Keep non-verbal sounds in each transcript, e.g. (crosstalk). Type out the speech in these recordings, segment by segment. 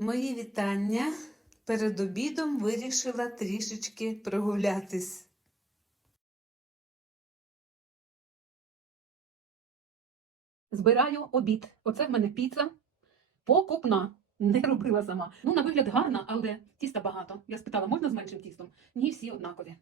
Мої вітання. Перед обідом вирішила трішечки прогулятись. Збираю обід. Оце в мене піца покупна. Не робила сама. Ну, на вигляд гарна, але тіста багато. Я спитала, можна з меншим тістом? Ні, всі однакові.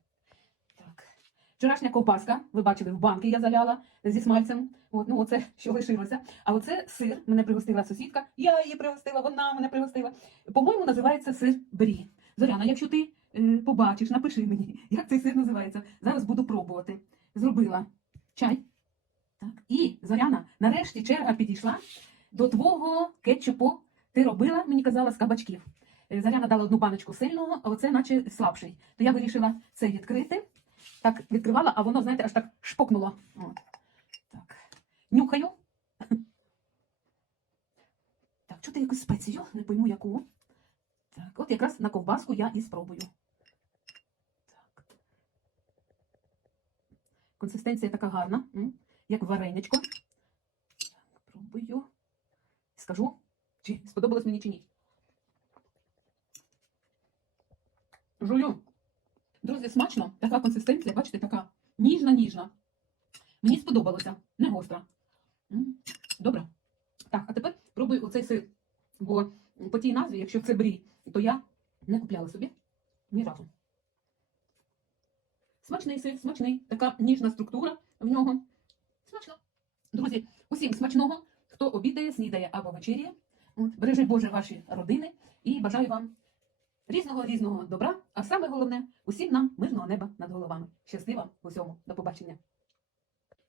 Вчорашня ковбаска, ви бачили, в банки я заляла зі смальцем. От, ну, оце що лишилося. А оце сир, мене пригостила сусідка. Я її пригостила, вона мене пригостила. По-моєму, називається сир брі. Зоряна, якщо ти е, побачиш, напиши мені, (laughs) як цей сир називається. Зараз буду пробувати. Зробила чай. Так. І Зоряна, нарешті черга підійшла до твого кетчупу. Ти робила, мені казала, з кабачків. Е, Зоряна дала одну баночку сильного, а оце наче слабший. То я вирішила це відкрити. Так відкривала, а воно, знаєте, аж так шпокнуло. От. Так. Нюхаю. (laughs) Так, чути якусь спецію, не пойму яку. Так, от якраз на ковбаску я і спробую. Так. Консистенція така гарна, як вареничко. Так, пробую. Скажу, чи сподобалось мені чи ні. Жую. Друзі, смачно. Така консистенція, бачите, така ніжна-ніжна. Мені сподобалося, не гостра. Добре. Так, а тепер пробую оцей сир. Бо по тій назві, якщо це брі, то я не купляла собі ні разу. Смачний сир, смачний, така ніжна структура в нього. Смачно. Друзі, усім смачного, хто обідає, снідає або вечеряє. Бережи Боже ваші родини і бажаю вам різного різного добра, а саме головне усім нам мирного неба над головами. Щаслива усьому. До побачення.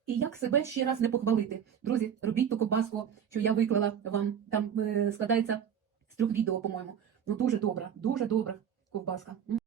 І як себе ще раз не похвалити. Друзі, робіть ту ковбаску, що я виклала вам. Там е, складається з трьох відео, по-моєму. Ну дуже добра, дуже добра ковбаска.